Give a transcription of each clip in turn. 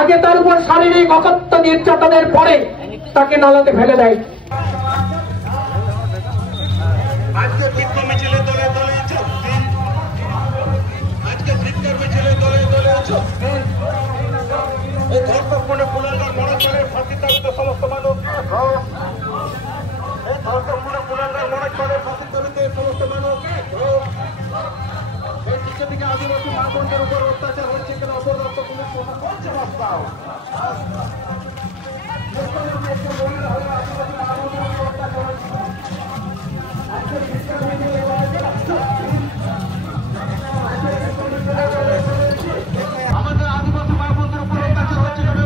আগে তার উপর শারীরিক অকথ্য নির্যাতনের পরে তাকে নালাতে ফেলে দেয়। আজকে বিক্ষোভ মিছিলে দলে দলে যোগ দিন, আজকে বিক্ষোভ মিছিলে দলে দলে যোগ দিন। এই ধর্ষকপূর্ণ কুলাঙ্গার মনোজনের ফাঁসির দাবিতে সমস্ত মানুষ, এই ধর্ষকপূর্ণ কুলাঙ্গার মনোজনের ফাঁসির দাবিতে সমস্ত মানুষ। এই দিকে দিকে আদিবাসী মা বোনদের উপর অত্যাচার হচ্ছে কিনা অপরাধ পুলিশ করছে রাস্তাও। আমাদের আদিবাসী মা বোনদের উপর অত্যাচার হচ্ছে কিনা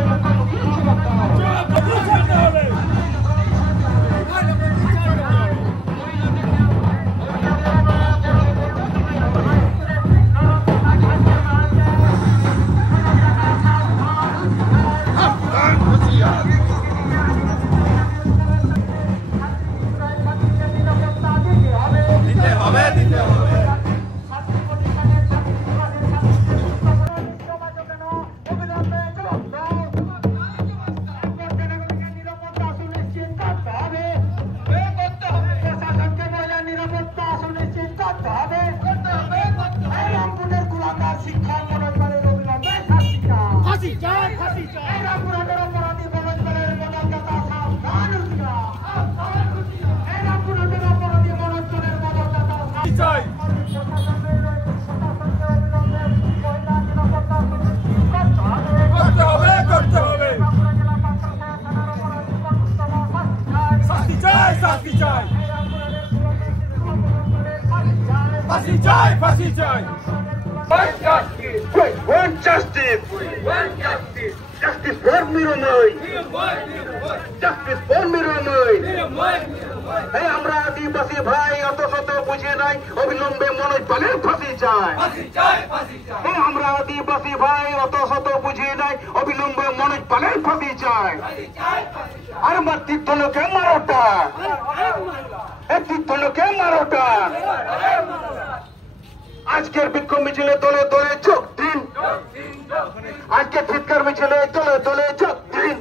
Justice for Miromai. Justice for Miromai. এই আমরা আদিবাসী ভাই অত শত বুঝে নাই, অবিলম্বে মনোজ পালের ফাঁসি চাই। আমরা আদিবাসী ভাই অত শত বুঝে নাই, অবিলম্বে মনোজ পালের ফাঁসি চাই। আর মা তীর্থলোকে মারোটা, এই তীর্থলোকে মারোটা। আজকের বিক্ষোভ মিছিলে দলে দলে যোগ দিন, আজকে চিৎকার মিছিলে দলে দলে যোগ দিন।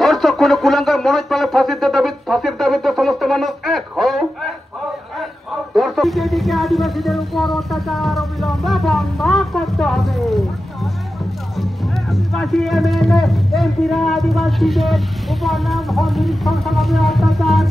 ধর্ষক কোন কুলাঙ্গার মনোজ পালের ফাঁসির দাবিতে সমস্ত মানুষ এক হও। ধর্ষক দিকে আদিবাসীদের উপর অত্যাচার অবিলম্বে বন্ধ করতে হবে। আদিবাসী এমএলএ এমপিরা আদিবাসীদের উপর নাম নিরীক্ষণ চালাবে অত্যাচার।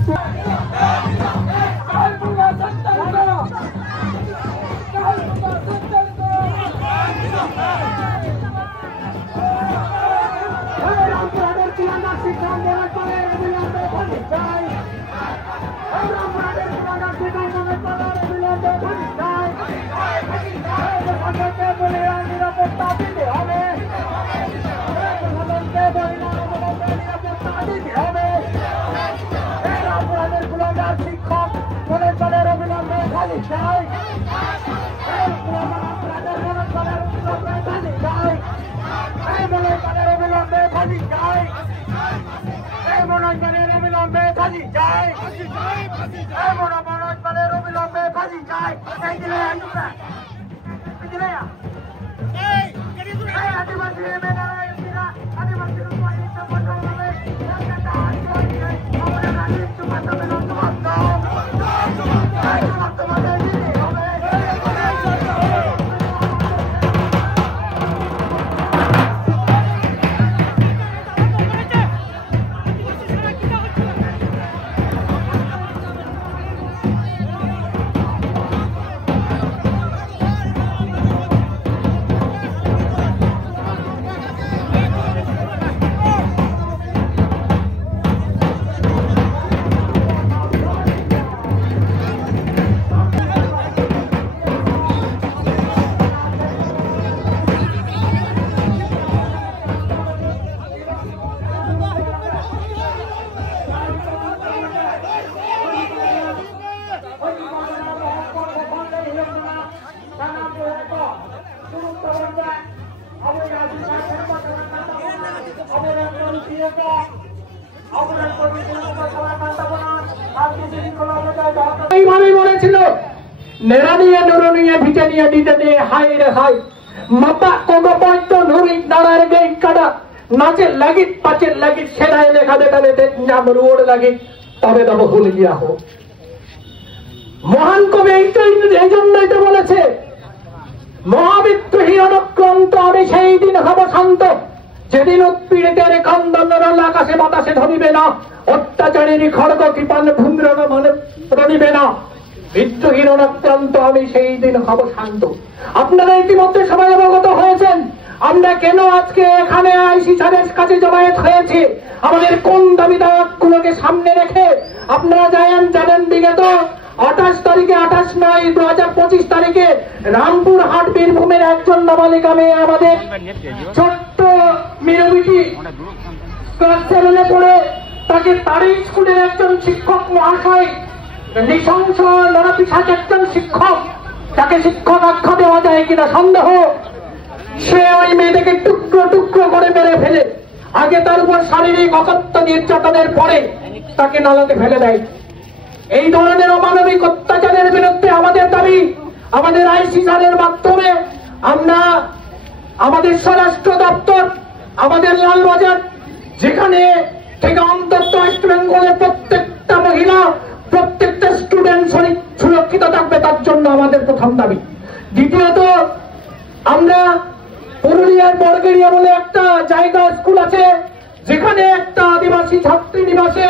আদিবাসী এইভাবেই বলেছিল, নেড়া নিয়ে নুরো নিয়ে ভিটে নিয়ে দিতে দিয়ে হাই রে হাই মাপা কোনো পয়েন্ট নুরি দাঁড়ার গেই কাটা নাচের লাগিত পাচের লাগিত সেনায় লেখা দেখালে নাম রোড লাগিত তবে তবে ভুলে গিয়া হোক। মহান কবি এইটাই এই জন্যই তো বলেছে, মহাবিদ্রোহী অনুক্রান্ত আমি সেই দিন হব শান্ত, যেদিন উৎপীড়িতের কান্দনের আকাশে বাতাসে ধরিবে না, অত্যাচারীর খড়গ কৃপান ভূমিরগ মানে রণিবে না, বিদ্রোহীর অনুক্রান্ত আমি সেই দিন হব শান্ত। আপনারা ইতিমধ্যে সবাই অবগত হয়েছেন আমরা কেন আজকে এখানে আইসি স্যারের কাছে জমায়েত হয়েছি, আমাদের কোন দাবি দাওয়াতগুলোকে সামনে রেখে। আপনারা জানেন বিগত 28 তারিখে 28/9/2025 তারিখে রামপুরহাট বীরভূমের একজন নাবালিকা মেয়ে আমাদের ছোট্ট মিরবিটি ক্লাস 7-এ পড়ে তাকে তারই স্কুলের একজন শিক্ষক মহাশয় নৃশংস নরপিশাচ একজন শিক্ষক, তাকে শিক্ষক আখ্যা দেওয়া যায় কিনা সন্দেহ, সে ওই মেয়েটাকে টুকরো টুকরো করে মেরে ফেলে আগে তার উপর শারীরিক অকথ্য নির্যাতনের পরে তাকে নালাতে ফেলে দেয়। এই ধরনের অমানবিক অত্যাচারের বিরুদ্ধে আমাদের দাবি, আমাদের আইসি স্যারের মাধ্যমে আমরা আমাদের স্বরাষ্ট্র দপ্তর, আমাদের লালবাজার যেখানে থেকে অন্তত ওয়েস্ট বেঙ্গলের প্রত্যেকটা মহিলা প্রত্যেকটা স্টুডেন্ট সুরক্ষিত থাকবে, তার জন্য আমাদের প্রথম দাবি। দ্বিতীয়ত, আমরা পুরুলিয়ার বরগেড়িয়া বলে একটা জায়গা স্কুল আছে যেখানে একটা আদিবাসী ছাত্রী নিবাসে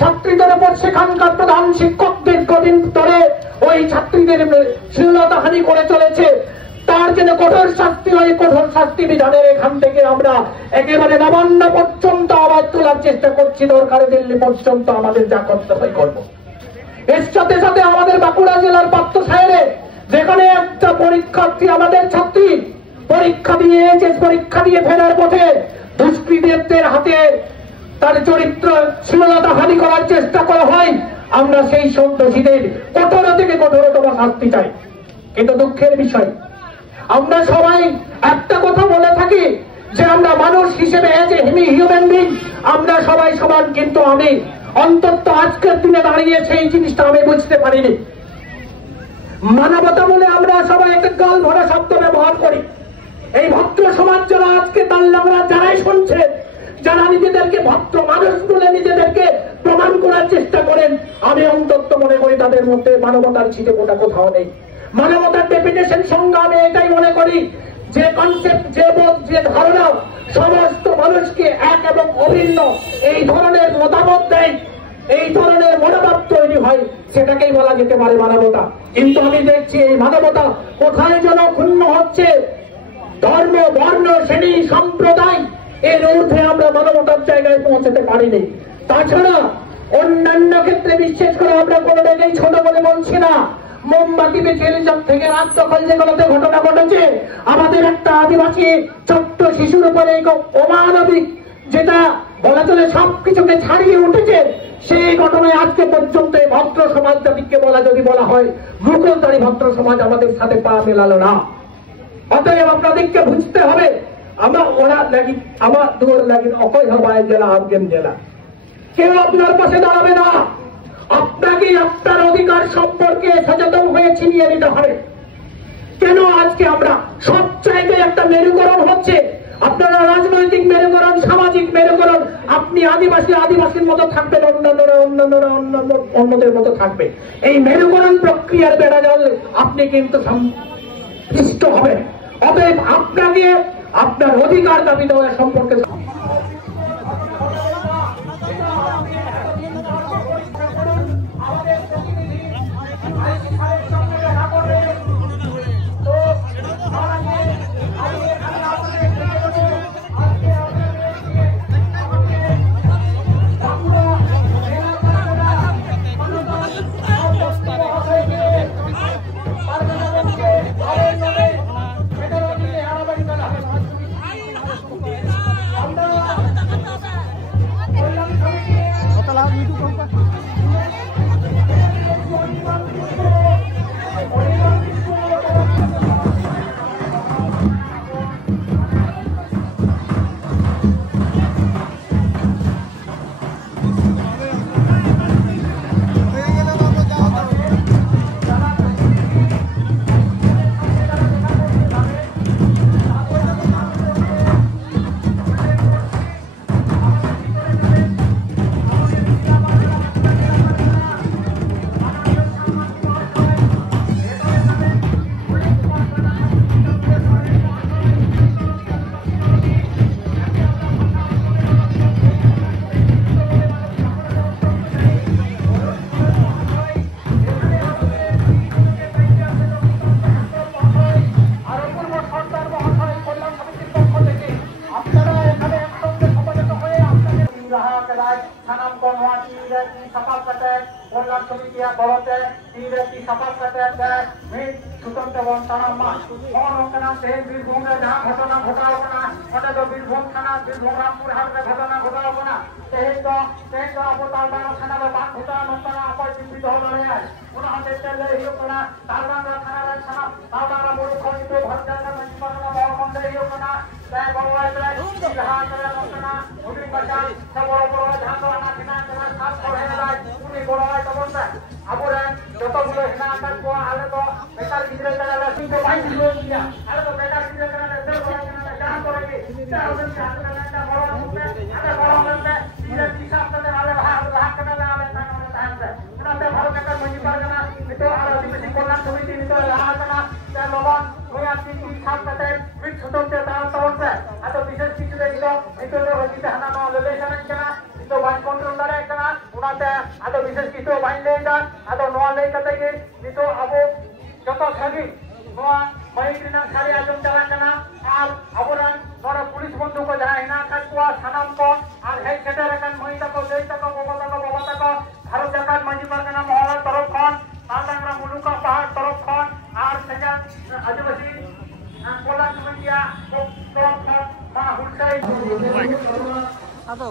ছাত্রীদের উপর সেখানকার প্রধান শিক্ষক দীর্ঘদিন ধরে ওই ছাত্রীদের শ্লীলতাহানি করে চলেছে, তার জন্য কঠোর শাস্তি হয়, কঠোর শাস্তি বিধানের এখান থেকে আমরা একেবারে নবান্ন পর্যন্ত আওয়াজ তোলার চেষ্টা করছি, দরকারে দিল্লি পর্যন্ত আমাদের যা করতে হয় করব। এর সাথে সাথে আমাদের বাঁকুড়া জেলার পাত্র সাহেবে যেখানে একটা পরীক্ষার্থী আমাদের ছাত্রী পরীক্ষা দিয়ে এইচএস পরীক্ষা দিয়ে ফেরার পথে দুষ্কৃতীদের হাতে তার চরিত্র শ্লীলতাহানি করার চেষ্টা করা হয়, আমরা সেই সন্ত্রাসীদের কঠোর থেকে কঠোরতম শাস্তি চাই। কিন্তু দুঃখের বিষয় আমরা সবাই একটা কথা বলে থাকি যে আমরা মানুষ হিসেবে হিউম্যান বিং আমরা সবাই সমান, কিন্তু আমি অন্তত আজকের দিনে দাঁড়িয়ে সেই জিনিসটা আমি বুঝতে পারিনি। মানবতা বলে আমরা সবাই একটা গাল ভরা শব্দ ব্যবহার করি। এই ভদ্র সমাজ যারা আজকে তাল্লামরা যারাই শুনছে, যারা নিজেদেরকে ভদ্র মানুষ বলে নিজেদেরকে প্রমাণ করার চেষ্টা করেন, আমি অন্তত মনে করি তাদের মধ্যে মানবতার ছিটে ফোঁটা কোথাও নেই। মানবতার ডেফিনেশন সংজ্ঞা আমি এটাই মনে করি যে কনসেপ্ট, যে বোধ, যে ধারণা সমস্ত মানুষকে এক এবং অভিন্ন এই ধরনের মতামত দেয়, এই ধরনের মনোভাব তৈরি হয়, সেটাকেই বলা যেতে পারে মানবতা। কিন্তু আমি দেখছি এই মানবতা কোথায় যেন ক্ষুণ্ণ হচ্ছে। ধর্ম, বর্ণ, শ্রেণী, সম্প্রদায় এর ঊর্ধ্বে আমরা মানবতার জায়গায় পৌঁছতে পারিনি। তাছাড়া অন্যান্য ক্ষেত্রে বিশেষ করে আমরা কোনো জায়গায় ছোট বলে বলছি না। মোমবাতি মিছিল থেকে রাত দখল যেগুলোতে ঘটনা ঘটেছে, আমাদের একটা আদিবাসী ছোট্ট শিশুর উপরে অমানবিক যেটা বলা চলে সবকিছুকে ছাড়িয়ে উঠেছে, সেই ঘটনায় আজকে পর্যন্ত ভদ্র সমাজ জাতিকে যদি বলা হয় মুখোশধারী ভদ্র সমাজ আমাদের সাথে পা মেলালো না। অতএব আপনাদেরকে বুঝতে হবে আমরা ওরা লাগি আমার দুয়ার লাগি অকয় হবায় জেলা আজকের জেলা কেউ আপনার পাশে দাঁড়াবে না। আপনাকে আপনার অধিকার সম্পর্কে সচেতন হয়ে ছিনিয়ে নিতে হবে। কেন আজকে আমরা সব জায়গায় একটা মেরুকরণ হচ্ছে, আপনারা রাজনৈতিক মেরুকরণ, সামাজিক মেরুকরণ, আপনি আদিবাসীর মতো থাকবেন, অন্যান্যরা অন্যদের মতো থাকবে। এই মেরুকরণ প্রক্রিয়ার বেড়া জল আপনি কিন্তু সৃষ্ট হবেন। অতএব আপনাকে আপনার অধিকার দাবি দেওয়া সম্পর্কে আমরা लाई सानाम को नोआ तीर की सफा कटे कल्याण समिति बड़ते तीर की सफा कटे मिट सुतंत्र बन तानाम मा और ओकना तेल बीरभूम रे जहां घटना घटाओ कना ओने तो बीरभूम थाना बीरभूम रामपुर हाट रे घटना घटाओ कना तेल तो अब तालबान थाना रे बात घटा नतना अपर जीवित हो रहे हैं उना देते ले हियो कना तालबान थाना रे थाना तालबान मोड़ कोई तो भरता ना मंचपन ना बाव कम दे हियो कना तय बड़वा रे जहां करे नतना उनी बचा सब बड़ जहां तो ना किना कना साथ पढ़े लाई उनी बड़वा तो बोलता अबरे যত গুলো হেনা কাজ কো আলে তো বেকার গিরে করা লাসি তো ভাই দিলো দিয়া আলে তো বেকার গিরে করা দেব করা জানা করে কি তা ওদের সাথে না বড় মুখে আলে বড় মুখে দিলে হিসাব করে আলে ভাগ ভাগ করে আলে না না তাহলে উনাতে ভালো টাকা মনি পারবে না তো আর অধিবেশন কল্যাণ সমিতি নিতে রাখা না তা লগন ওই আপনি কি হিসাব করতে ফিট ছোটতে তার তরফে এত বিশেষ কিছু দিল ভিতরে হইতে হানা না রিলেশন কেনা तो वन कंट्रोल करे कना उनाते आदो विशेष कितो बाइन लेदा आदो नोआ ले कते के नितो अबो जतो सगी नोआ महीना सारे आजम चला कना और अबोरन नोरा पुलिस बंधु को जाहिना काटवा सनम को और हे छेटर कन महीना को देई तक बाबा तक भारत जाकात मंजी पर कना मोहल्ला तरफ खान आंगरा मुलुका पहाड़ तरफ खान और सजा आदिवासी कोला समितिया को तरफ खान मा हुलसाई Ada